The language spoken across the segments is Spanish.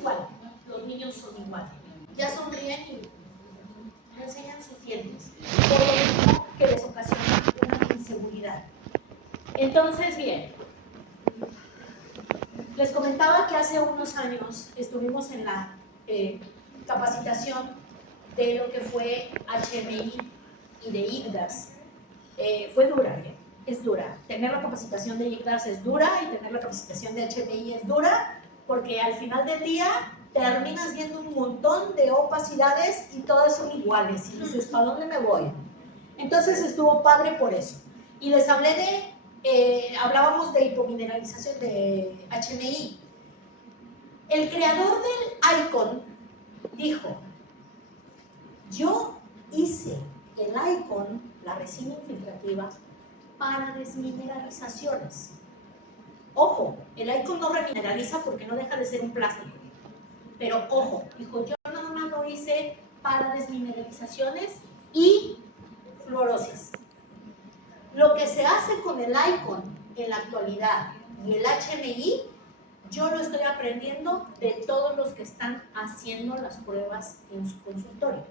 igual, los niños son igual. Ya sonríen y no enseñan sus dientes, por lo mismo que les ocasiona una inseguridad. Entonces, bien, les comentaba que hace unos años estuvimos en la capacitación de lo que fue HMI y de IGDAS. Fue dura, es dura. Tener la capacitación de IGDAS es dura y tener la capacitación de HMI es dura, porque al final del día terminas viendo un montón de opacidades y todas son iguales y dices, ¿para dónde me voy? Entonces estuvo padre por eso. Y les hablé hablábamos de hipomineralización de HMI. El creador del ICON dijo, yo hice el ICON, la resina infiltrativa, para desmineralizaciones. Ojo, el ICON no remineraliza porque no deja de ser un plástico. Pero ojo, dijo, yo nada más lo hice para desmineralizaciones y fluorosis. Lo que se hace con el ICON en la actualidad y el HMI, yo lo estoy aprendiendo de todos los que están haciendo las pruebas en su consultorio.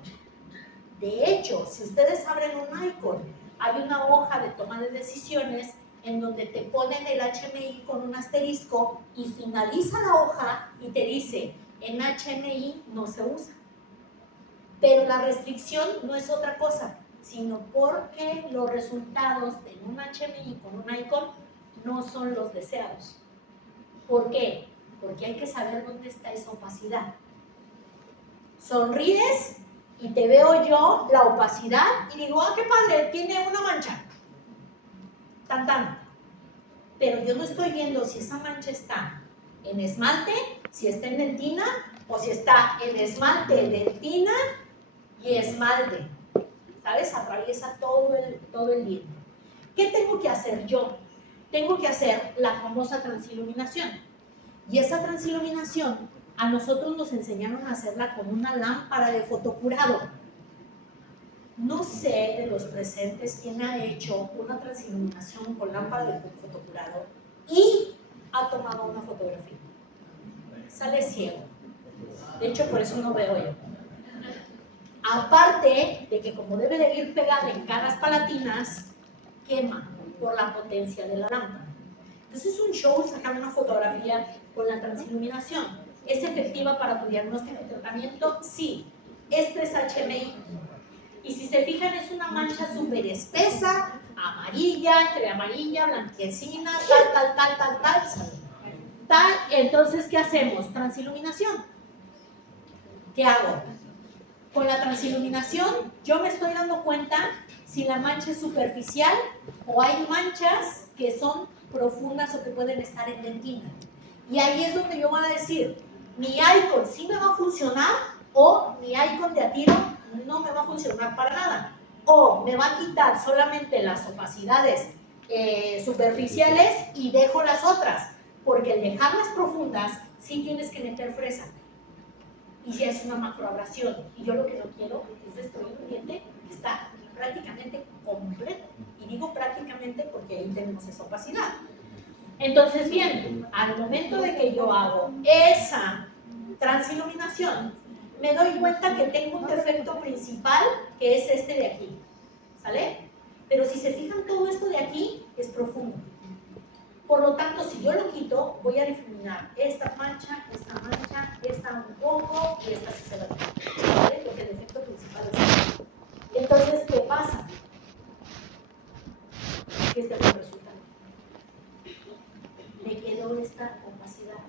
De hecho, si ustedes abren un ICON, hay una hoja de toma de decisiones en donde te ponen el HMI con un asterisco y finaliza la hoja y te dice, en HMI no se usa. Pero la restricción no es otra cosa, sino porque los resultados de un HMI con un ICON no son los deseados. ¿Por qué? Porque hay que saber dónde está esa opacidad. Sonríes y te veo yo la opacidad y digo, ¡ah, qué padre! Tiene una mancha. Tan, tan. Pero yo no estoy viendo si esa mancha está en esmalte, si está en dentina, o si está en esmalte, dentina y esmalte. ¿Sabes? Atraviesa todo el diente. ¿Qué tengo que hacer yo? Tengo que hacer la famosa transiluminación. Y esa transiluminación, a nosotros nos enseñaron a hacerla con una lámpara de fotocurado. No sé de los presentes quién ha hecho una transiluminación con lámpara de fotocurado y ha tomado una fotografía. Sale ciego. De hecho, por eso no veo yo. Aparte de que como debe de ir pegada en caras palatinas, quema por la potencia de la lámpara. Entonces es un show sacar una fotografía con la transiluminación. ¿Es efectiva para tu diagnóstico y tratamiento? Sí. Este es HMI. Y si se fijan es una mancha súper espesa, amarilla, entre amarilla, blanquecina, tal. Entonces, ¿qué hacemos? Transiluminación. ¿Qué hago? Con la transiluminación yo me estoy dando cuenta si la mancha es superficial o hay manchas que son profundas o que pueden estar en dentina. Y ahí es donde yo voy a decir, mi ICON sí me va a funcionar o mi ICON de a tiro no me va a funcionar para nada. O me va a quitar solamente las opacidades superficiales y dejo las otras. Porque al dejarlas profundas sí tienes que meter fresa. Y ya es una macroabrasión. Y yo lo que no quiero es destruir un diente que está prácticamente completo. Y digo prácticamente porque ahí tenemos esa opacidad. Entonces, bien, al momento de que yo hago esa transiluminación, me doy cuenta que tengo un defecto principal, que es este de aquí. ¿Sale? Pero si se fijan, todo esto de aquí es profundo. Por lo tanto, si yo lo quito, voy a difuminar esta mancha, esta un poco y esta sí se va a quitar. ¿Vale? Porque el defecto principal es este. Entonces, ¿qué pasa? Que este fue el resultado. Me quedó esta opacidad.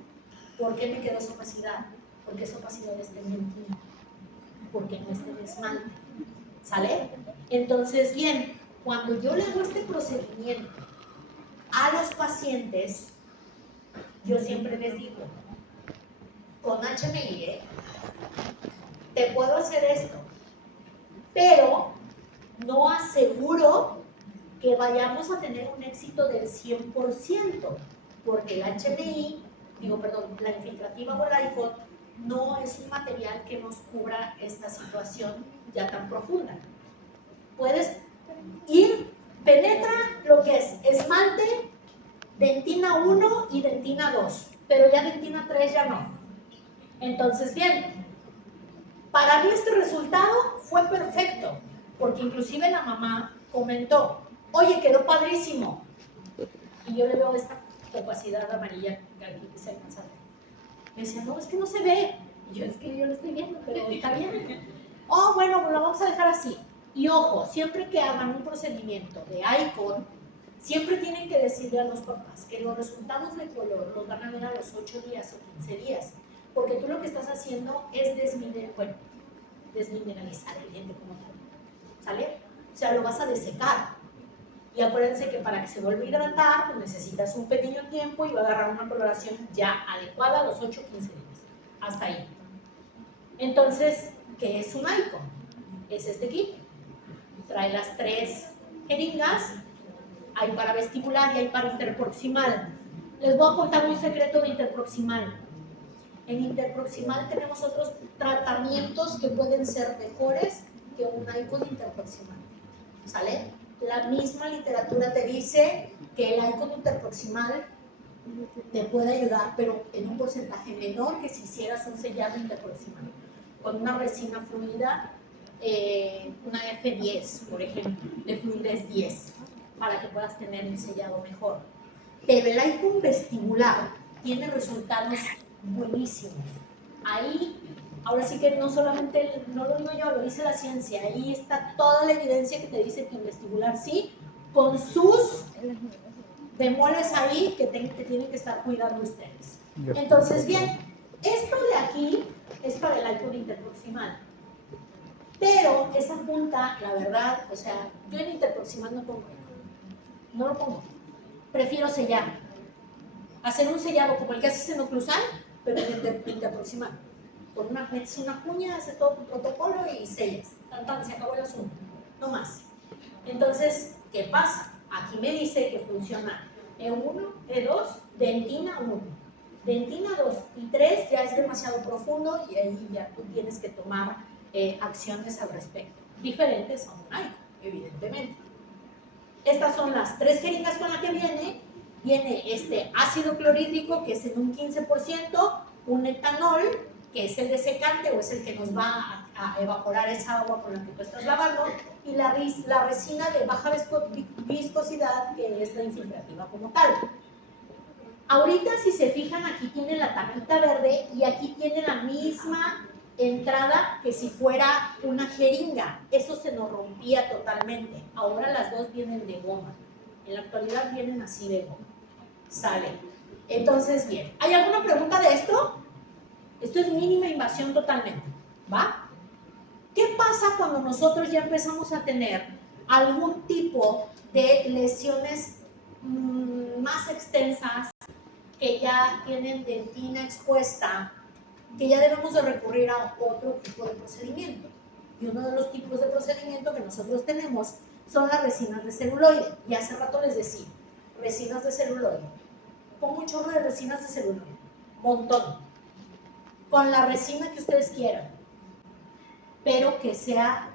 ¿Por qué me quedó esa opacidad? Porque esa opacidad está en dentina. Porque no está en esmalte. ¿Sale? Entonces, bien, cuando yo le hago este procedimiento a los pacientes, yo siempre les digo, con HMI, te puedo hacer esto, pero no aseguro que vayamos a tener un éxito del 100%, porque el HMI, la infiltrativa o el ICON no es un material que nos cubra esta situación ya tan profunda. Puedes ir, penetra lo que es esmalte, dentina 1 y dentina 2, pero ya dentina 3 ya no. Entonces, bien, para mí este resultado fue perfecto, porque inclusive la mamá comentó, oye, quedó padrísimo. Y yo le veo esta opacidad amarilla que aquí se alcanza a ver. Me decía, no, es que no se ve. Y yo, es que yo lo estoy viendo, pero está bien. Oh, bueno, pues lo vamos a dejar así. Y ojo, siempre que hagan un procedimiento de ICON, siempre tienen que decirle a los papás que los resultados de color los van a ver a los 8 días o 15 días. Porque tú lo que estás haciendo es desmineralizar el diente como tal. ¿Sale? O sea, lo vas a desecar. Y acuérdense que para que se vuelva a hidratar, pues necesitas un pequeño tiempo y va a agarrar una coloración ya adecuada a los 8 o 15 días. Hasta ahí. Entonces, ¿qué es un ICON? Es este kit. Trae las 3 jeringas. Hay para vestibular y hay para interproximal. Les voy a contar un secreto de interproximal. En interproximal tenemos otros tratamientos que pueden ser mejores que un ICON interproximal. ¿Sale? La misma literatura te dice que el ICON interproximal te puede ayudar, pero en un porcentaje menor que si hicieras un sellado interproximal con una resina fluida, una F10, por ejemplo, de fluidez 10, para que puedas tener un sellado mejor. Pero el ICON vestibular tiene resultados buenísimos. Ahí, ahora sí que no solamente, no lo digo yo, lo dice la ciencia, ahí está toda la evidencia que te dice que el vestibular sí, con sus bemoles ahí que tienen que estar cuidando ustedes. Entonces, bien, esto de aquí es para el ICON interproximal. Pero esa punta, la verdad, o sea, yo en interproximal no pongo, no lo pongo. Prefiero sellar. Hacer un sellado como el que haces en oclusal, pero en interproximal. Metes una cuña, haces todo tu protocolo y sellas. Tan, se acabó el asunto. No más. Entonces, ¿qué pasa? Aquí me dice que funciona E1, E2, dentina 1. Dentina 2 y 3 ya es demasiado profundo y ahí ya tú tienes que tomar acciones al respecto. Diferentes a un ICON, evidentemente. Estas son las 3 jeringas con las que viene. Viene este ácido clorhídrico, que es en un 15%, un etanol, que es el desecante o es el que nos va a evaporar esa agua con la que tú estás lavando, y la resina de baja viscosidad, que es la infiltrativa como tal. Ahorita, si se fijan, aquí tiene la tapita verde y aquí tiene la misma entrada que si fuera una jeringa. Eso se nos rompía totalmente. Ahora las dos vienen de goma. En la actualidad vienen así de goma. Sale. Entonces, bien. ¿Hay alguna pregunta de esto? Esto es mínima invasión totalmente. ¿Va? ¿Qué pasa cuando nosotros ya empezamos a tener algún tipo de lesiones más extensas, que ya tienen dentina expuesta, que ya debemos de recurrir a otro tipo de procedimiento? Y uno de los tipos de procedimiento que nosotros tenemos son las resinas de celuloide. Y hace rato les decía, resinas de celuloide. Pongo un chorro de resinas de celuloide, montón, con la resina que ustedes quieran, pero que sea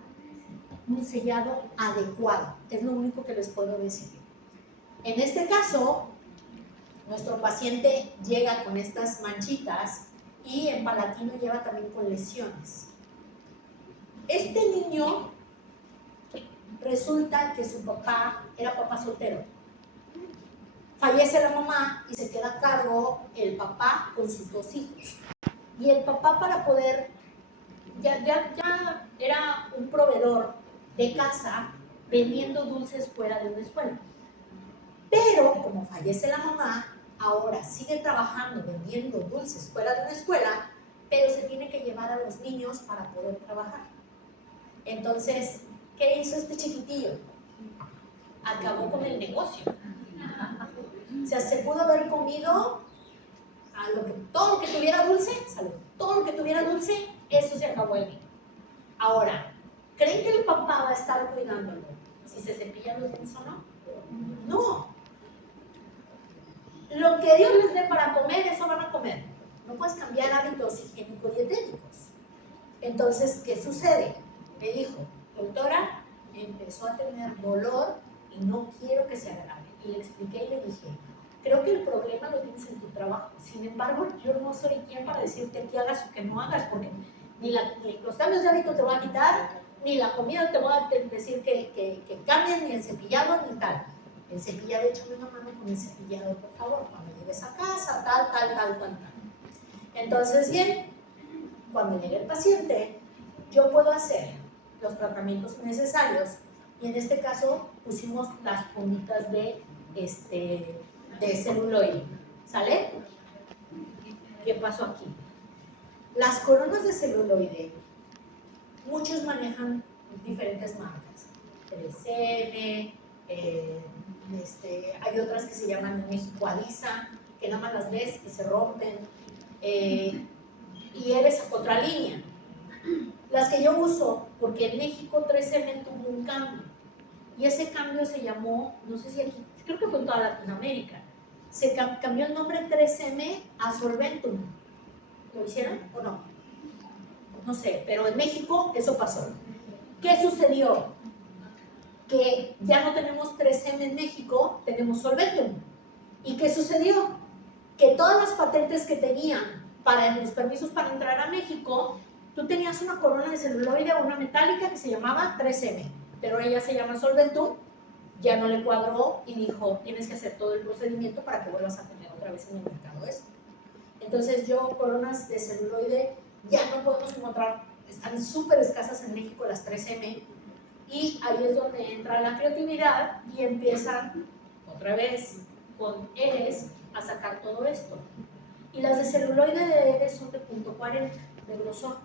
un sellado adecuado. Es lo único que les puedo decir. En este caso, nuestro paciente llega con estas manchitas y en palatino lleva también con lesiones. Este niño resulta que su papá era papá soltero. Fallece la mamá y se queda a cargo el papá con sus 2 hijos. Y el papá, para poder, ya era un proveedor de casa vendiendo dulces fuera de una escuela. Pero como fallece la mamá, ahora sigue trabajando vendiendo dulces fuera de una escuela, pero se tiene que llevar a los niños para poder trabajar. Entonces, ¿qué hizo este chiquitillo? Acabó con el negocio. O sea, se pudo haber comido todo lo que tuviera dulce, salud, todo lo que tuviera dulce, eso se acabó el niño. Ahora, ¿creen que el papá va a estar cuidándolo si se cepillan los dientes o no? No. Lo que Dios les dé para comer, eso van a comer. No puedes cambiar hábitos higiénico-dietéticos. Entonces, ¿qué sucede? Me dijo, doctora, empezó a tener dolor y no quiero que se agrave. Y le expliqué y le dije, Creo que el problema lo tienes en tu trabajo. Sin embargo, yo no soy quien para decirte qué hagas o qué no hagas, porque ni los cambios de hábito te voy a quitar, ni la comida te voy a decir que cambies, ni el cepillado, ni tal. El cepillado, échame una mano con el cepillado, por favor, cuando llegues a casa, tal. Entonces, bien, cuando llegue el paciente, yo puedo hacer los tratamientos necesarios, y en este caso pusimos las puntitas de celuloide, ¿sale? ¿Qué pasó aquí? Las coronas de celuloide, muchos manejan diferentes marcas, 3M, hay otras que se llaman en México Avisa, que nada más las ves y se rompen, y eres a contralínea. Las que yo uso, porque en México 3M tuvo un cambio, y ese cambio se llamó, no sé si aquí, creo que fue en toda Latinoamérica, se cambió el nombre 3M a Solventum. ¿Lo hicieron o no? No sé, pero en México eso pasó. ¿Qué sucedió? Que ya no tenemos 3M en México, tenemos Solventum. ¿Y qué sucedió? Que todas las patentes que tenían para los permisos para entrar a México, tú tenías una corona de celuloide o una metálica que se llamaba 3M, pero ella se llama Solventum, ya no le cuadró y dijo, tienes que hacer todo el procedimiento para que vuelvas a tener otra vez en el mercado esto. Entonces yo, coronas de celuloide, ya no podemos encontrar, están súper escasas en México las 3M, y ahí es donde entra la creatividad y empiezan otra vez con Eres a sacar todo esto. Y las de celuloide de Eres son de .40 de grosor.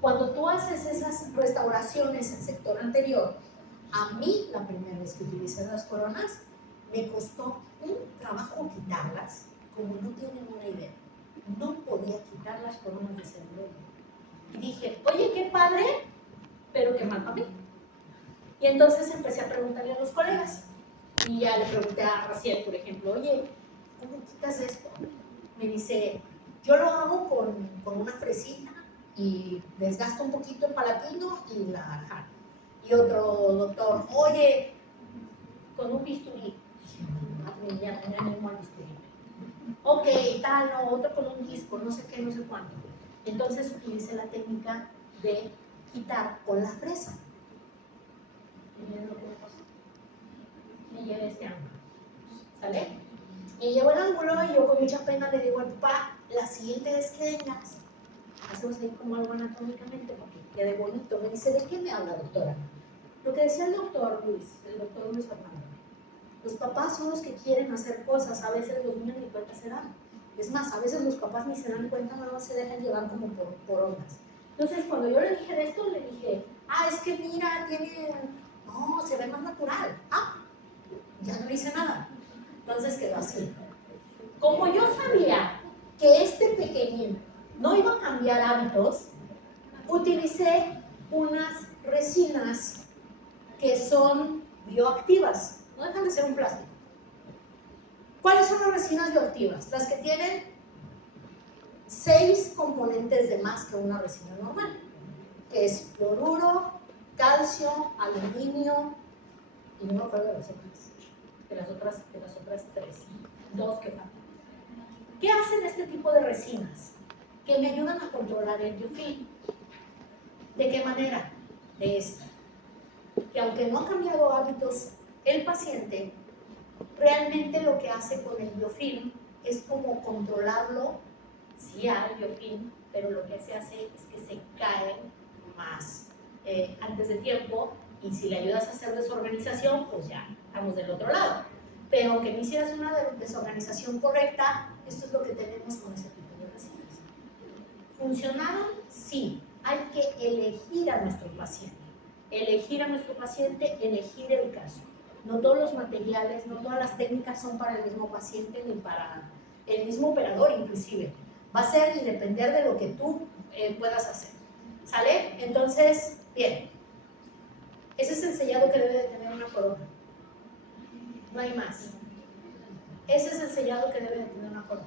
Cuando tú haces esas restauraciones en sector anterior, a mí la primera vez que utilicé las coronas me costó un trabajo quitarlas, como no tienen una idea. No podía quitar las coronas de celuloide. Y dije, oye, qué padre, pero qué mal para mí. Y entonces empecé a preguntarle a los colegas. Y ya le pregunté a Raciel, por ejemplo, oye, ¿cómo quitas esto? Me dice, yo lo hago con una fresita y desgasto un poquito el palatino y la jalo. Y otro doctor, oye, con un bisturí. Ya me animo al bisturí. Ok, tal, no, otro con un disco, no sé qué, no sé cuánto. Entonces utilicé la técnica de quitar con la fresa. Y miren lo que me pasó. Me llevé este ángulo. ¿Sale? Me llevo el ángulo y yo con mucha pena le digo al papá, la siguiente vez que vengas, hacemos ahí como algo anatómicamente para que quede bonito. Me dice, ¿de qué me habla, doctora? Lo que decía el doctor Luis Fernando. Los papás son los que quieren hacer cosas, a veces los niños ni cuenta se dan. Es más, a veces los papás ni se dan cuenta, nada más se dejan llevar como por ondas. Entonces, cuando yo le dije de esto, le dije, es que mira, no, se ve más natural. Ya no le hice nada. Entonces quedó así. Como yo sabía que este pequeñín no iba a cambiar hábitos, utilicé unas resinas que son bioactivas, no dejan de ser un plástico. ¿Cuáles son las resinas bioactivas? Las que tienen 6 componentes de más que una resina normal, que es fluoruro, calcio, aluminio, y no me acuerdo de las otras 3, 2 que faltan. ¿Qué hacen este tipo de resinas? Que me ayudan a controlar el biofilm. ¿De qué manera? De esta. Que aunque no ha cambiado hábitos el paciente, realmente lo que hace con el biofilm es como controlarlo. Sí hay biofilm, pero lo que se hace es que se caen más antes de tiempo, y si le ayudas a hacer desorganización, pues ya estamos del otro lado. Pero aunque no hicieras una desorganización correcta, esto es lo que tenemos con este tipo de resinas. ¿Funcionaron? Sí. Hay que elegir a nuestro paciente. Elegir a nuestro paciente, elegir el caso. No todos los materiales, no todas las técnicas son para el mismo paciente ni para el mismo operador inclusive. Va a ser y depender de lo que tú puedas hacer. ¿Sale? Entonces, bien. Ese es el sellado que debe de tener una corona. No hay más. Ese es el sellado que debe de tener una corona.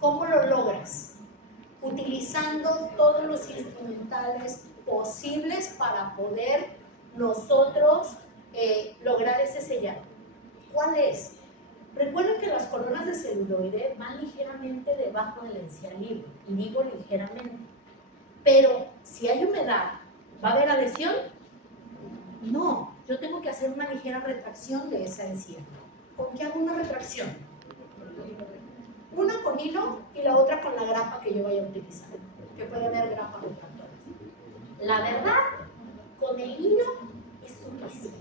¿Cómo lo logras? Utilizando todos los instrumentales posibles para poder nosotros lograr ese sellado. ¿Cuál es? Recuerden que las coronas de celuloide van ligeramente debajo del encía libre, y digo ligeramente. Pero si hay humedad, ¿va a haber adhesión? No, yo tengo que hacer una ligera retracción de esa encía. ¿Con qué hago una retracción? Una con hilo y la otra con la grapa que yo vaya a utilizar, que puede haber grapa retractora. La verdad, con el hilo es suficiente.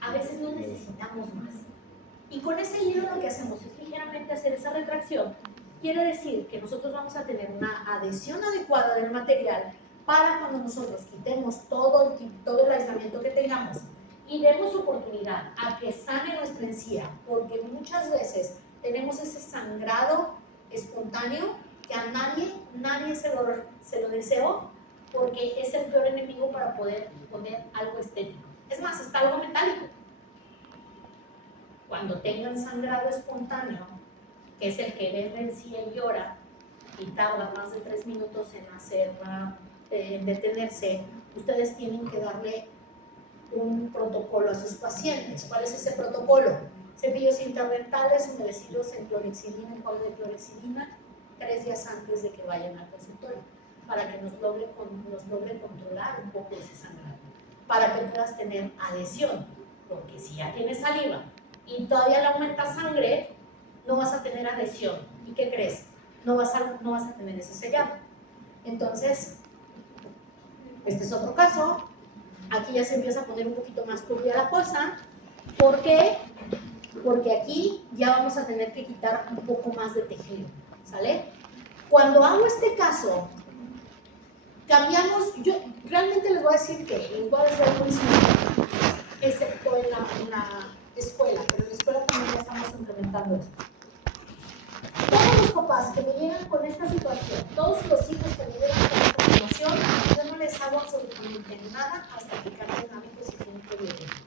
A veces no necesitamos más. Y con ese hilo lo que hacemos es ligeramente hacer esa retracción. Quiere decir que nosotros vamos a tener una adhesión adecuada del material para cuando nosotros quitemos todo el aislamiento que tengamos y demos oportunidad a que sane nuestra encía, porque muchas veces tenemos ese sangrado espontáneo que a nadie se lo deseó, porque es el peor enemigo para poder poner algo estético. Es más, está algo metálico. Cuando tengan sangrado espontáneo, que es el que ve la encía y llora y tarda más de 3 minutos en detenerse, ustedes tienen que darle un protocolo a sus pacientes. ¿Cuál es ese protocolo? Cepillos interdentales humedecidos en clorexidina, en polvo de clorexidina, 3 días antes de que vayan al consultorio, para que nos logre controlar un poco ese sangrado, para que puedas tener adhesión, porque si ya tienes saliva y todavía le aumenta sangre, no vas a tener adhesión. ¿Y qué crees? No vas a tener ese sellado. Entonces, este es otro caso. Aquí ya se empieza a poner un poquito más turbia la cosa. ¿Por qué? Porque aquí ya vamos a tener que quitar un poco más de tejido, ¿sale? Cuando hago este caso, cambiamos, yo realmente les voy a decir que les voy a decir algo muy simple, excepto en la escuela, pero en la escuela también ya estamos implementando esto. Todos los papás que me llegan con esta situación, todos los hijos que me llegan con esta situación, yo no les hago absolutamente nada hasta que cambien hábitos higiénico-bioéticos.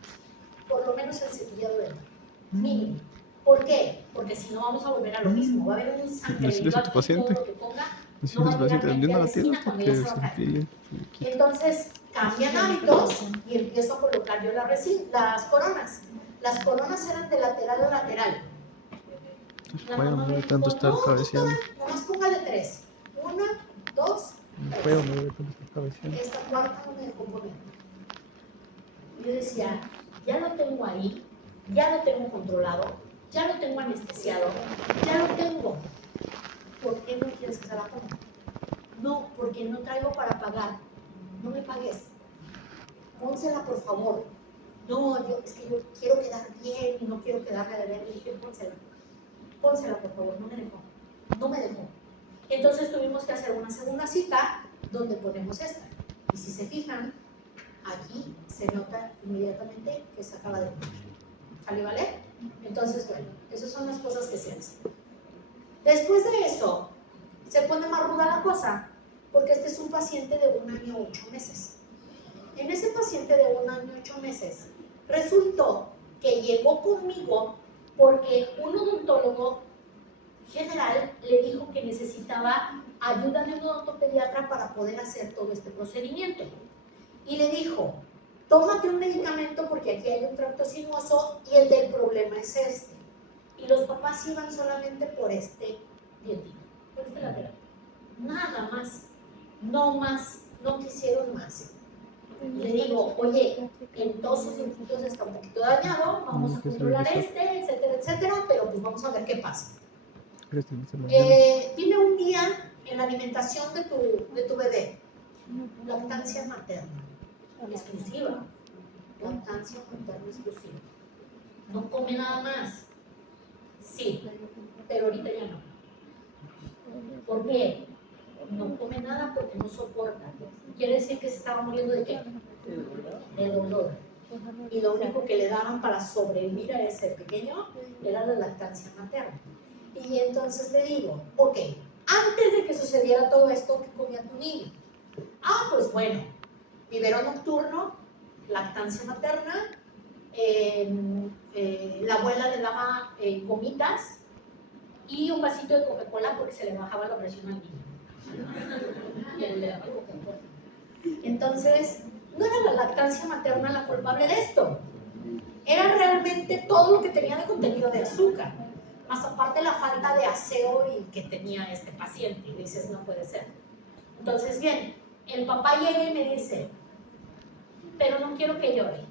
Por lo menos el cepillado dental, mínimo. ¿Por qué? Porque si no vamos a volver a lo mismo, va a haber un sangrerío aquí, todo lo que ponga, no va a llegar gente a la esquina cuando ya se va a caer. Entonces, cambian hábitos y empiezo a colocar yo las coronas. Las coronas eran de lateral a lateral. La mamá me dijo, no, doctora, nomás póngale 3. 1, 2, 3. Esta cuarta no me dejó poner. Yo decía, ya lo tengo ahí, ya lo tengo controlado, ya lo tengo anestesiado, ya lo tengo. ¿Por qué no quieres que se la ponga? No, porque no traigo para pagar. No me pagues. Pónsela, por favor. No, es que yo quiero quedar bien y no quiero quedarme de ver. Le dije, pónsela, por favor. No me dejó. Entonces tuvimos que hacer una segunda cita donde ponemos esta. Y si se fijan, aquí se nota inmediatamente que se acaba de poner. ¿Sale, vale? Entonces, bueno, esas son las cosas que se hacen. Después de eso, se pone más ruda la cosa, porque este es un paciente de 1 año 8 meses. En ese paciente de 1 año 8 meses, resultó que llegó conmigo porque un odontólogo general le dijo que necesitaba ayuda de un odontopediatra para poder hacer todo este procedimiento. Y le dijo, tómate un medicamento porque aquí hay un tracto sinuoso y el del problema es este. Y los papás iban solamente por este dientito, por este lateral. Nada más, no quisieron más. Y le digo, oye, en todos sus dientitos está un poquito dañado, vamos a controlar etcétera, etcétera, pero pues vamos a ver qué pasa. Dime un día en la alimentación de tu bebé, lactancia materna exclusiva, lactancia materna exclusiva. No come nada más. Sí, pero ahorita ya no. ¿Por qué? No come nada porque no soporta. Quiere decir que se estaba muriendo ¿de qué? De dolor. Y lo único que le daban para sobrevivir a ese pequeño era la lactancia materna. Y entonces le digo, ok, antes de que sucediera todo esto, ¿qué comía tu niño? Pues bueno, biberón nocturno, lactancia materna, la abuela le daba gomitas y un vasito de Coca-Cola porque se le bajaba la presión al niño. Y él le daba Coca-Cola. Entonces, no era la lactancia materna la culpable de esto. era realmente todo lo que tenía de contenido de azúcar, más aparte la falta de aseo y que tenía este paciente. Y dices, no puede ser. Entonces, bien, el papá llega y me dice, pero no quiero que llore.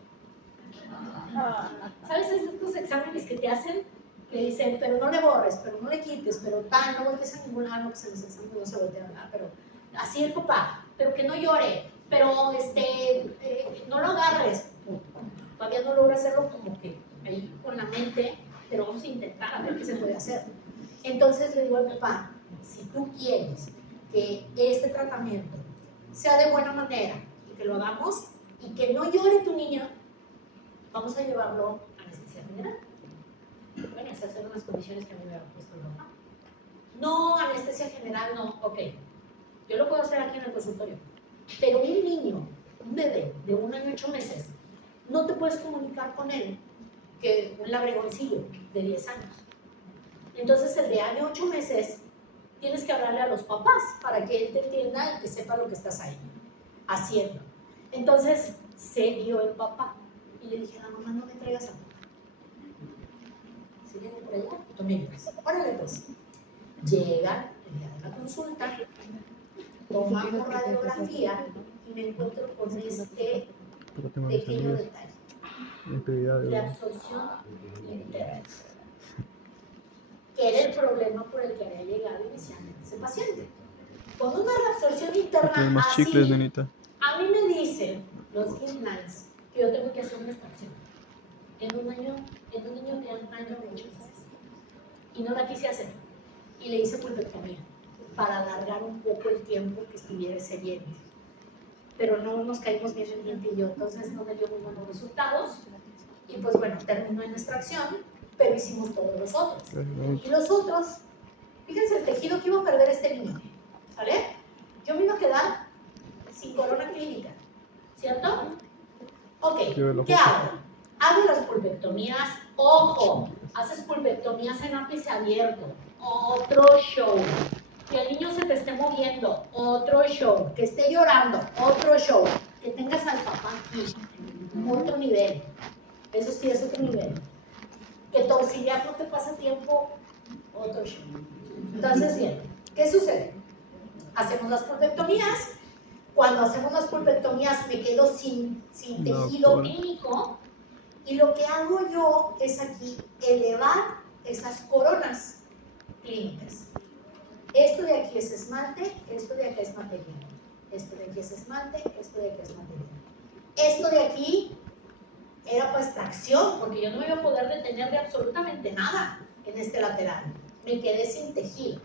¿Sabes estos exámenes que te hacen? Que dicen, pero no le borres, pero no le quites, pero tal, no voltees a ningún lado, pues en los exámenes no se voltea nada, pero así el papá, pero que no llore, pero no lo agarres. Todavía no logro hacerlo como que ahí con la mente, pero vamos a intentar a ver qué se puede hacer. Entonces le digo al papá, si tú quieres que este tratamiento sea de buena manera y que lo hagamos y que no llore tu niño, vamos a llevarlo a anestesia general. Bueno, esas eran las condiciones que a mí me había puesto el papá. No, anestesia general, no, ok. Yo lo puedo hacer aquí en el consultorio. Pero un niño, un bebé de 1 año y 8 meses, no te puedes comunicar con él que un labregoncillo de 10 años. Entonces, el de año 8 meses, tienes que hablarle a los papás para que él te entienda y que sepa lo que estás ahí haciendo. Entonces, se dio el papá y le dije a la mamá, no me traigas a papá. ¿Sí viene por allá? Tú me ayudas. Órale, pues. Llega el día de la consulta, tomamos radiografía y me encuentro con este pequeño detalle. La absorción interna, que era el problema por el que había llegado inicialmente ese paciente. Con una reabsorción interna más así, chicles, nenita. a mí me dicen los guidelines que yo tengo que hacer una extracción en un niño de 1 año y 8 meses. Y no la quise hacer. Y le hice pulpectomía para alargar un poco el tiempo que estuviera ese diente. Pero no nos caímos bien el diente y yo, entonces no me dio muy buenos resultados. Y pues bueno, terminó en extracción, pero hicimos todos los otros. Y los otros, fíjense el tejido que iba a perder este niño, ¿vale? Yo me iba a quedar sin corona clínica, ¿cierto? Ok, ¿qué hago? Hago las pulpectomías, ojo, haces pulpectomías en ápice abierto, otro show. Que el niño se te esté moviendo, otro show. Que esté llorando, otro show. Que tengas al papá aquí, otro nivel. Eso sí es otro nivel. Que tu auxiliar no te pase tiempo, otro show. Entonces, bien, ¿qué sucede? Hacemos las pulpectomías. Cuando hacemos las pulpectomías me quedo sin tejido clínico y lo que hago yo es aquí elevar esas coronas clínicas. Esto de aquí es esmalte, esto de acá es material. Esto de aquí es esmalte, esto de aquí es material. Esto de aquí era para extracción, porque yo no me iba a poder detener de absolutamente nada en este lateral. Me quedé sin tejido.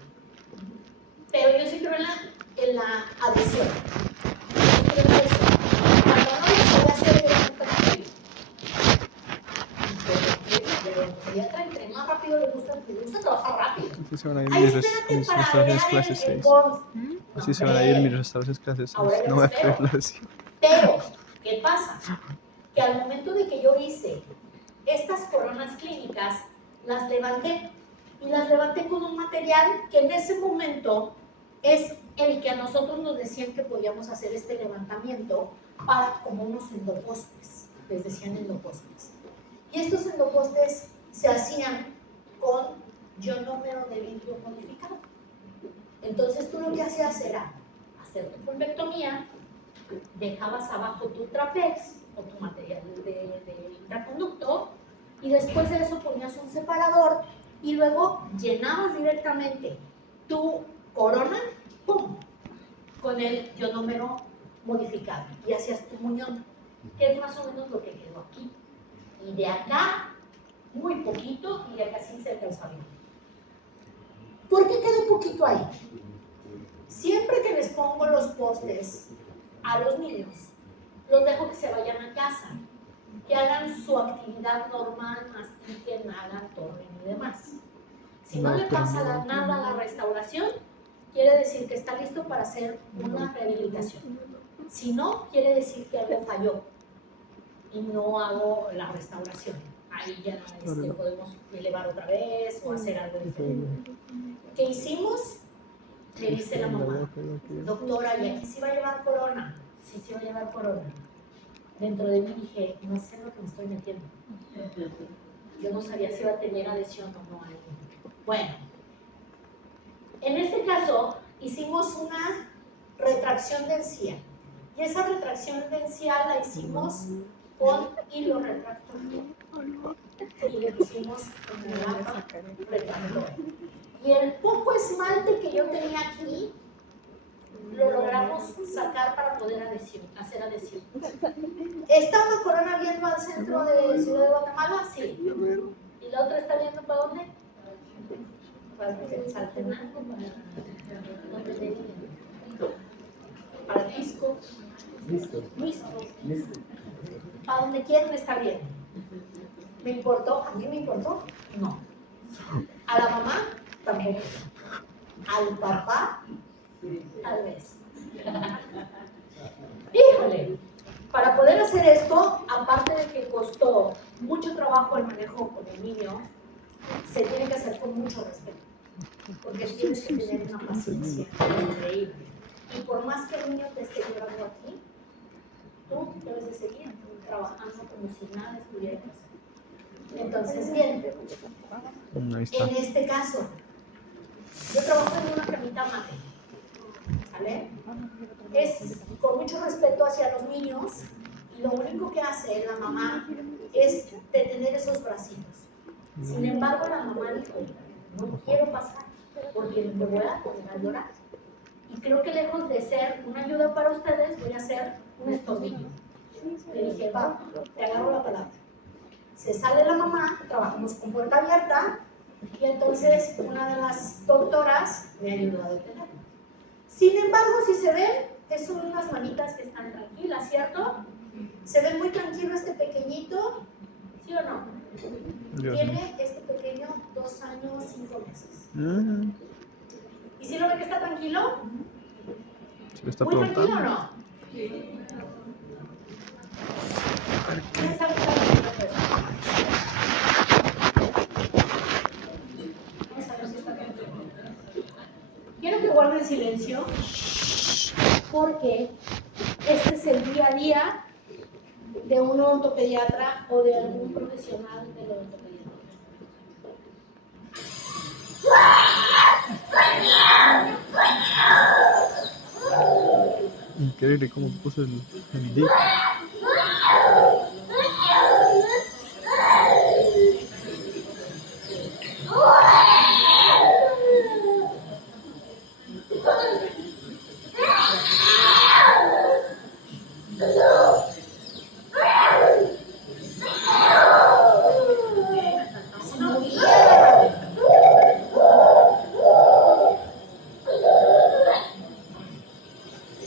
Pero yo sí creo en la adhesión. Cuando no lo sabía hacer, yo nunca entre más rápido le gusta trabajar rápido. Así se van a ir Ay, mis espérate para restauraciones ver clases el 6. bond. Así se van a ir mis restauraciones clases 6. Ahora yo No voy a espero. creerlo así. Pero, ¿qué pasa? Que al momento de que yo hice estas coronas clínicas, las levanté. Y las levanté con un material que en ese momento es el que a nosotros nos decían que podíamos hacer este levantamiento para como unos endopostes. Les decían endopostes. Y estos endopostes se hacían con ionómero de vidrio modificado. Entonces tú lo que hacías era hacer tu pulpectomía, dejabas abajo tu trapex o tu material de intraconducto y después de eso ponías un separador y luego llenabas directamente tu corona, ¡pum!, con el ionómero modificado y hacías tu muñón, que es más o menos lo que quedó aquí. Y de acá, muy poquito, y de acá sí se alcanzó a ver. ¿Por qué quedó poquito ahí? Siempre que les pongo los postes a los niños, los dejo que se vayan a casa, que hagan su actividad normal, mastiquen, hagan, tomen y demás. Si no le pasa nada a la restauración, quiere decir que está listo para hacer una rehabilitación. Si no, quiere decir que algo falló y no hago la restauración. Ahí ya podemos elevar otra vez o hacer algo diferente. ¿Qué hicimos? Me dice la mamá, doctora, ¿y aquí sí va a llevar corona? Sí, sí va a llevar corona. dentro de mí dije, no sé lo que me estoy metiendo. Yo no sabía si iba a tener adhesión o no a él. Bueno, en este caso hicimos una retracción de encía. Y esa retracción de encía la hicimos con hilo retractor. Y le pusimos en el mapa retractor. Y el poco esmalte que yo tenía aquí, lo logramos sacar para poder hacer adhesión. ¿Está una corona viendo al centro de Ciudad de Guatemala? Sí. ¿Y la otra está viendo para dónde? Para Quetzaltenango, para Disco. Listo. ¿Para donde quieren está bien? ¿Me importó? ¿A mí me importó? No. ¿A la mamá? Tampoco. ¿Al papá? Tal vez. Híjole, para poder hacer esto, aparte de que costó mucho trabajo el manejo con el niño, se tiene que hacer con mucho respeto, porque tienes que tener una paciencia increíble. Y por más que el niño te esté llorando aquí, tú debes de seguir trabajando como si nada estuviera pasando. Entonces, bien, en este caso, yo trabajo en una camita mate, ¿vale? Es con mucho respeto hacia los niños y lo único que hace la mamá es detener esos bracitos. Sin embargo, la mamá dijo, no quiero pasar porque me voy a poner a llorar. Y creo que lejos de ser una ayuda para ustedes, voy a ser un estorbillo. Le dije, va, te agarro la palabra. Se sale la mamá, trabajamos con puerta abierta y entonces una de las doctoras me ayudó a detenerlo. Sin embargo, si se ven, son unas manitas que están tranquilas, ¿cierto? ¿Se ve muy tranquilo este pequeñito? ¿Sí o no? Tiene este pequeño 2 años, 5 meses. ¿Y si lo ve que está tranquilo? ¿Está ¿Muy preguntando? tranquilo o no? ¿Quién sabe qué está tranquilo? Vamos a ver si está tranquilo. Quiero que guarden silencio porque este es el día a día de un odontopediatra o de algún profesional del odontopediatra. Increíble cómo puso el dip.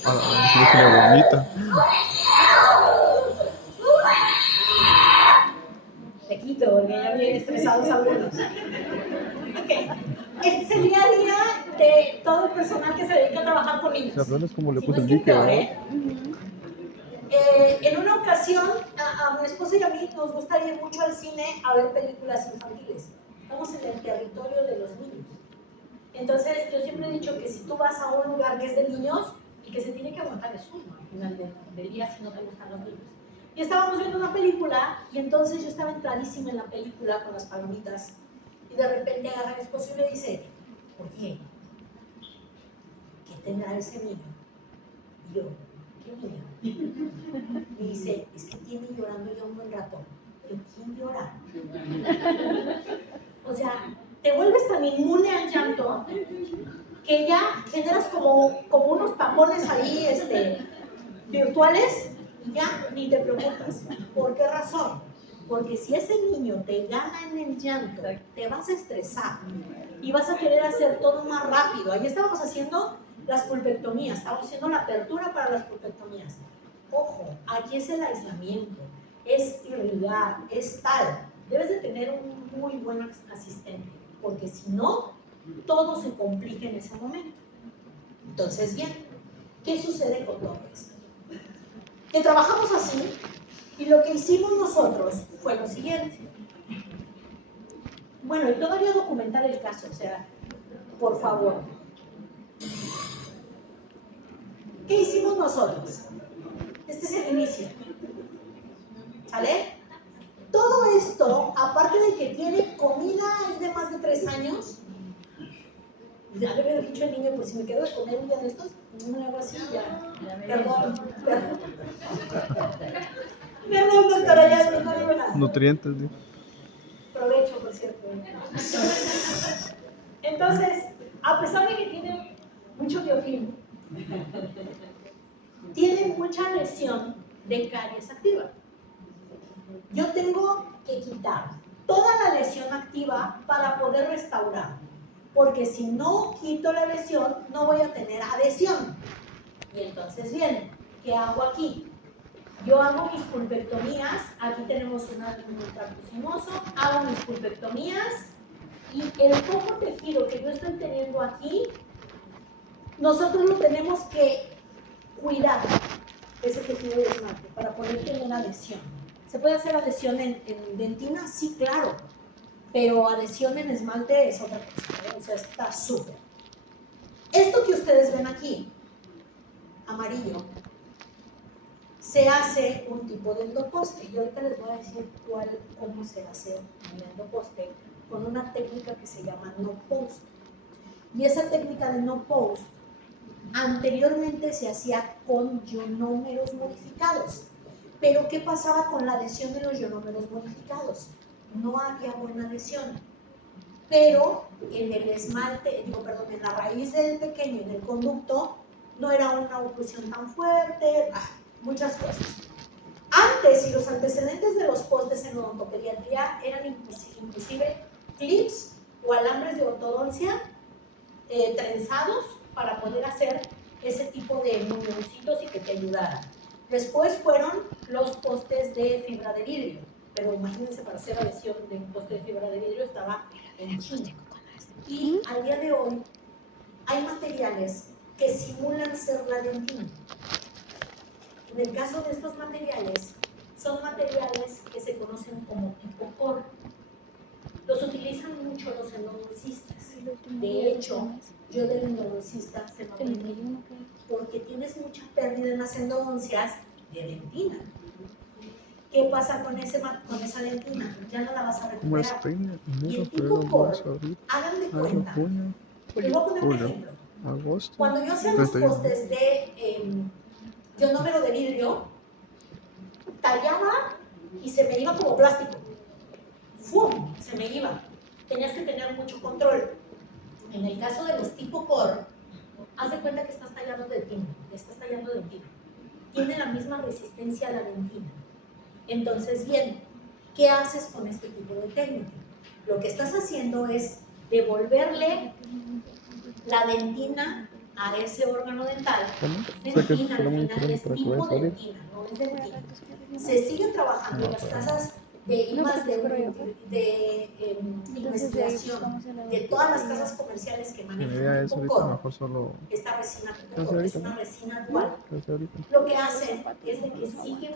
Ah, es una bromita. Te quito, porque ya vienen estresados algunos. Ok. Este es el día a día de todo el personal que se dedica a trabajar con niños. Cabrón, es como le Si puso no el es que dique, peor, ¿verdad? En una ocasión, a mi esposa y a mí nos gusta ir mucho al cine a ver películas infantiles. Estamos en el territorio de los niños. Entonces, yo siempre he dicho que si tú vas a un lugar que es de niños, el que se tiene que aguantar es uno al final del día si no te gustan los niños. Y estábamos viendo una película y entonces yo estaba entradísima en la película con las palomitas y de repente agarra a mi esposo y le dice, oye, ¿qué tendrá ese niño? Y yo, ¿qué niño? Me dice, es que tiene llorando ya un buen rato. ¿Pero quién llora? O sea, te vuelves tan inmune al llanto que ya generas como unos tapones ahí virtuales y ya ni te preocupas. ¿Por qué razón? Porque si ese niño te gana en el llanto, te vas a estresar y vas a querer hacer todo más rápido. Ahí estábamos haciendo las pulpectomías, estábamos haciendo la apertura para las pulpectomías. Ojo, aquí es el aislamiento, es irrigar, es tal. Debes de tener un muy buen asistente, porque si no, todo se complica en ese momento. Entonces, bien, ¿qué sucede con todo esto? Que trabajamos así y lo que hicimos nosotros fue lo siguiente. Bueno, y todavía documentar el caso, o sea, por favor. ¿Qué hicimos nosotros? Este es el inicio. ¿Sale? Todo esto, aparte de que tiene comida de más de 3 años, ya le había dicho al niño, pues si me quedo de comer un día de estos, no me hago así, ya. Perdón. Perdón, doctora, ya no digo nada. Nutrientes, ¿sí? Provecho, por cierto. Entonces, a pesar de que tiene mucho biofilm, tiene mucha lesión de caries activa. Yo tengo que quitar toda la lesión activa para poder restaurar, porque si no quito la lesión, no voy a tener adhesión. Y entonces, bien, ¿qué hago aquí? Yo hago mis pulpectomías, aquí tenemos un tracto sinuoso, hago mis pulpectomías y el poco tejido que yo estoy teniendo aquí, nosotros lo tenemos que cuidar, ese tejido de esmalte, para poder tener adhesión. ¿Se puede hacer adhesión en dentina? Sí, claro, pero adhesión en esmalte es otra cosa, ¿eh? O sea, está súper. Esto que ustedes ven aquí, amarillo, se hace un tipo de endoposte. Y ahorita les voy a decir cómo se hace un endoposte con una técnica que se llama no post. Y esa técnica de no post anteriormente se hacía con ionómeros modificados. Pero ¿qué pasaba con la adhesión de los ionómeros modificados? No había buena adhesión. Pero en el esmalte, en la raíz del pequeño, en el conducto, no era una oclusión tan fuerte, muchas cosas. Antes, y los antecedentes de los postes en odontopediatría eran inclusive clips o alambres de ortodoncia trenzados para poder hacer ese tipo de muñoncitos y que te ayudaran. Después fueron los postes de fibra de vidrio, pero imagínense, para hacer adhesión de un poste de fibra de vidrio estaba en China. Y al día de hoy hay materiales que simulan ser la dentina. En el caso de estos materiales, son materiales que se conocen como tipo core. Los utilizan mucho los endodoncistas. De hecho, yo del endodoncista se lo aprendí porque tienes mucha pérdida en las endodoncias de dentina. ¿Qué pasa con esa dentina? Ya no la vas a Como es recuperar. peña, Y enero, el febrero, tipo core, marzo, abril, hagan de mayo, cuenta, junio, les voy a poner un julio, ejemplo. agosto, Cuando yo hacía los 31. postes de ionómero de vidrio, tallaba y se me iba como plástico. ¡Fum! Se me iba. Tenías que tener mucho control. En el caso de los tipo core, haz de cuenta que estás tallando dentina. Tiene la misma resistencia a la dentina. Entonces, bien, ¿qué haces con este tipo de técnica? Lo que estás haciendo es devolverle la dentina a ese órgano dental. ¿Cómo? O sea que Dentina será al muy final importante es para que tipo vaya a salir. dentina, no es dentina. Se sigue trabajando en las casas de IMAS de investigación de todas las casas comerciales que Mi idea manejan es tipo ahorita core. mejor solo. Esta resina tipo ¿Qué hacer core es ahorita, una no? resina dual. ¿Qué hacer ahorita? Lo que hacen es de que siguen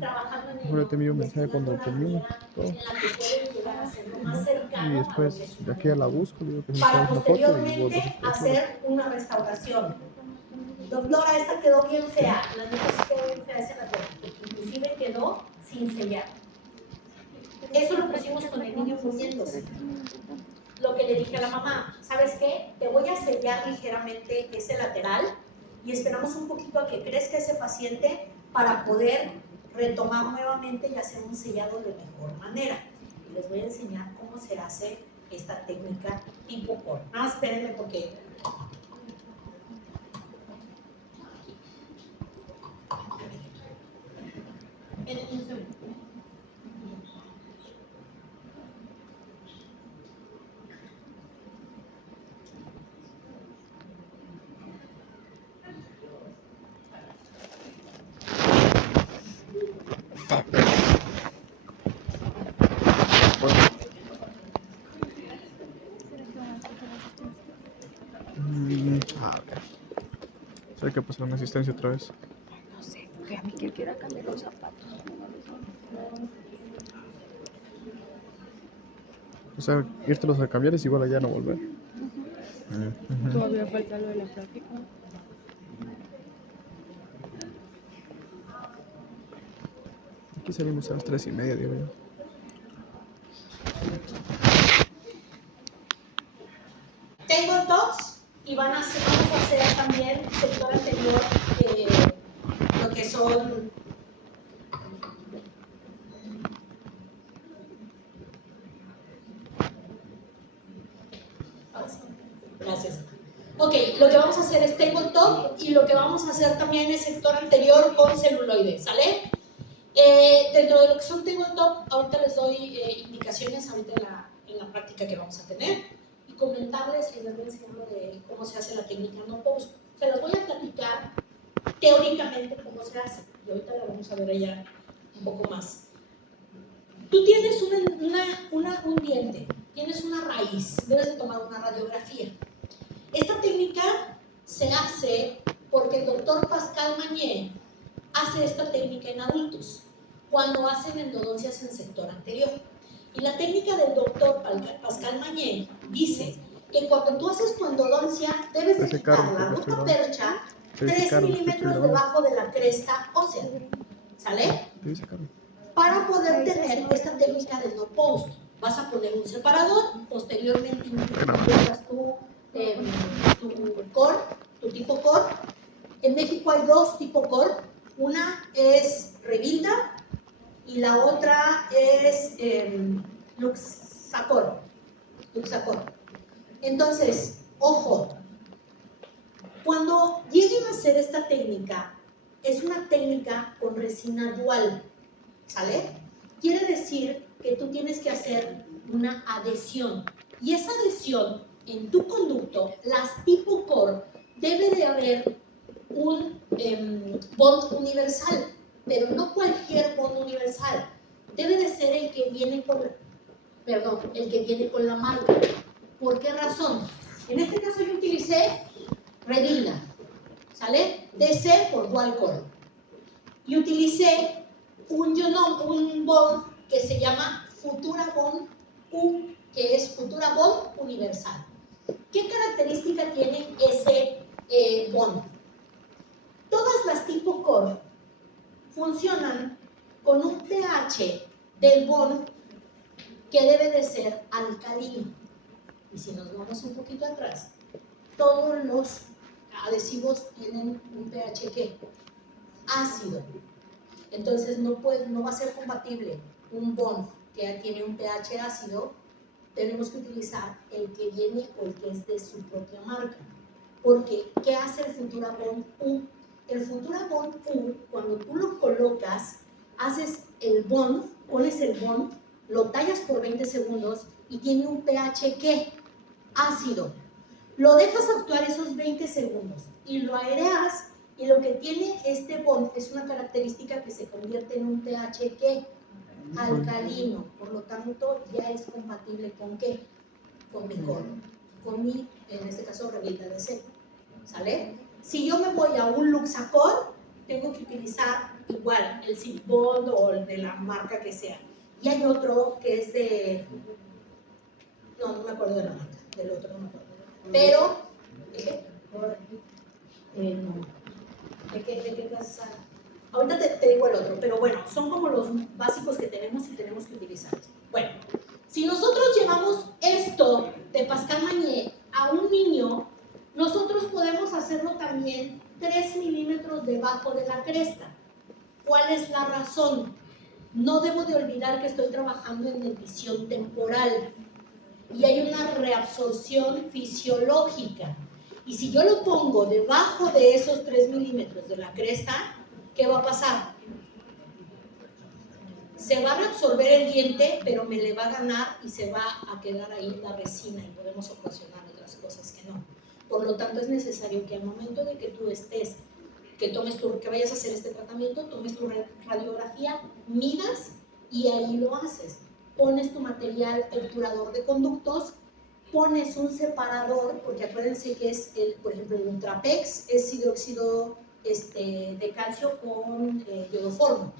trabajando en Mejor ello, te envío un mensaje investigando cuando la termine manera todo. en la que pueden llegar a ser lo más Y cercano a lo que es después, una de aquí ya la dentina, busco, digo que se me para parece una foto y vos lo posteriormente haces solo. hacer una restauración. Doctora, esta quedó bien fea, la neta sí quedó bien fea esa la inclusive quedó sin sellar. Eso lo pusimos con el niño muriéndose. Lo que le dije a la mamá, ¿sabes qué? Te voy a sellar ligeramente ese lateral y esperamos un poquito a que crezca ese paciente para poder retomar nuevamente y hacer un sellado de mejor manera. Y les voy a enseñar cómo se hace esta técnica tipo core. Nada más espérenme porque... Espérenme un segundo. Bueno, a ver. ¿Será que pasar una asistencia otra vez? No sé, que a mí que quiera cambiar los zapatos. O sea, irte a cambiar es igual allá no volver. Todavía falta lo de la práctica. Aquí salimos a las 3:30, digo yo. Tengo docs y vamos a hacer también sector anterior, lo que son gracias. Ok, lo que vamos a hacer es tabletop y lo que vamos a hacer también es sector anterior con celuloide, ¿sale? Dentro de lo que son tabletop, ahorita les doy indicaciones ahorita en la práctica que vamos a tener y comentarles y les voy a enseñar de cómo se hace la técnica no post. Se las voy a platicar teóricamente cómo se hace y ahorita la vamos a ver allá un poco más. Tú tienes un diente, tienes una raíz, debes de tomar una radiografía. Esta técnica se hace porque el doctor Pascal Magne hace esta técnica en adultos, cuando hacen endodoncias en sector anterior. Y la técnica del doctor Pascal Magne dice que cuando tú haces tu endodoncia, debes de quitar la ruta percha 3 milímetros debajo de la cresta ósea, ¿sale? Para poder tener esta técnica del no post, vas a poner un separador, posteriormente integras tu core, tu tipo core. En México hay dos tipos core, una es Revilda y la otra es Luxacor. Entonces, ojo, cuando lleguen a hacer esta técnica, es una técnica con resina dual, ¿sale? Quiere decir que tú tienes que hacer una adhesión y esa adhesión en tu conducto, las tipo core, debe de haber un bond universal, pero no cualquier bond universal, debe de ser el que viene con la marca. ¿Por qué razón? En este caso yo utilicé Revilda, ¿sale? DC por dual core y utilicé un bond que se llama Futura Bond U, que es Futura Bond Universal. ¿Qué característica tiene ese bond? Todas las tipo core funcionan con un pH del bond que debe de ser alcalino. Y si nos vamos un poquito atrás, todos los adhesivos tienen un pH ¿qué? Ácido. Entonces no va a ser compatible un bond que tiene un pH ácido. Tenemos que utilizar el que viene o el que es de su propia marca. Porque, ¿qué hace el Futura Bond U? El Futura Bond U, cuando tú lo colocas, haces el bond, pones el bond, lo tallas por 20 segundos y tiene un pH ¿qué? Ácido. Lo dejas actuar esos 20 segundos y lo aireas y lo que tiene este bond es una característica que se convierte en un pH ¿qué? Alcalino. Por lo tanto, ya es compatible ¿con qué? Con mi core, con mi, en este caso, Revilda DC. ¿Sale? Si yo me voy a un Luxacor, tengo que utilizar igual el Zinc Bond o el de la marca que sea. Y hay otro que es de... No me acuerdo de la marca, del otro no me acuerdo. Pero... no. ¿De qué casa? Ahorita te digo el otro, pero bueno, son como los básicos que tenemos y tenemos que utilizar. Bueno, si nosotros llevamos esto de Pascal Magne a un niño, nosotros podemos hacerlo también 3 milímetros debajo de la cresta. ¿Cuál es la razón? No debo de olvidar que estoy trabajando en dentición temporal y hay una reabsorción fisiológica. Y si yo lo pongo debajo de esos 3 milímetros de la cresta, ¿qué va a pasar? Se va a reabsorber el diente, pero me le va a ganar y se va a quedar ahí la resina y podemos ocasionar otras cosas que no. Por lo tanto, es necesario que al momento de que tú estés, que vayas a hacer este tratamiento, tomes tu radiografía, midas y ahí lo haces. Pones tu material obturador de conductos, pones un separador, porque acuérdense que es, por ejemplo, el Ultrapex es hidróxido de calcio con iodoformo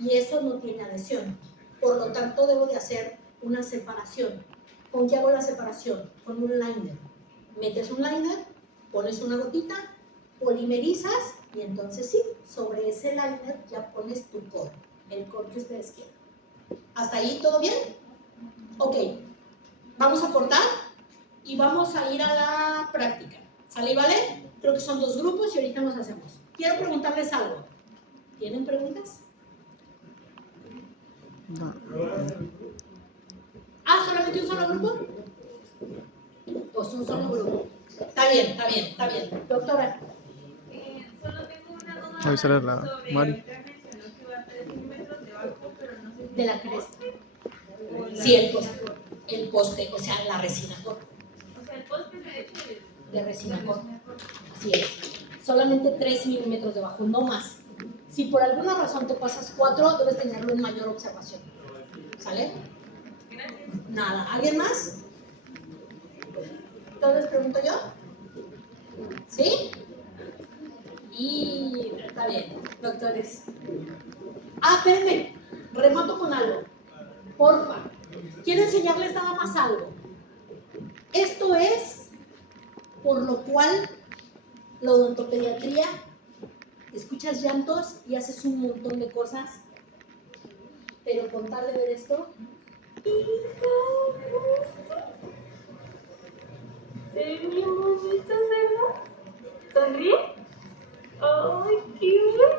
y eso no tiene adhesión. Por lo tanto, debo de hacer una separación. ¿Con qué hago la separación? Con un liner. Metes un liner, pones una gotita, polimerizas y entonces sí, sobre ese liner ya pones tu core. el corte de la izquierda. ¿Hasta ahí todo bien? Ok, vamos a cortar y vamos a ir a la práctica. ¿Sale y vale? Creo que son 2 grupos y ahorita nos hacemos. Quiero preguntarles algo. ¿Tienen preguntas? No. Ah, ¿solamente un solo grupo? Pues un solo grupo. Está bien, está bien, está bien. Doctora. Solo tengo una duda Avisar a la sobre Mari. ahorita mencionó que va a 3 milímetros debajo, pero no sé si De la cresta. Sí, el poste, o sea, la resina corta. O sea, el poste se ha hecho De resina corta. Así es. Solamente 3 milímetros debajo, no más. Si por alguna razón te pasas 4, debes tenerlo en mayor observación. ¿Sale? Gracias. Nada. ¿Alguien más? Entonces pregunto yo. ¿Sí? Y está bien, doctores. Ah, espérenme. Remato con algo. Porfa. Quiero enseñarles nada más algo. Esto es por lo cual la odontopediatría, escuchas llantos y haces un montón de cosas, pero con tal de ver esto, Se ve bien bonito, ¿verdad? ¿Sonríe? ¡Ay, qué bonito!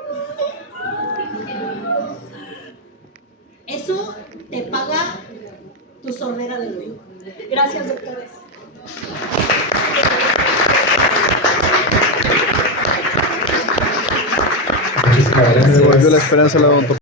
eso te paga tu sordera del oído. Gracias, doctores. Me volvió la esperanza a la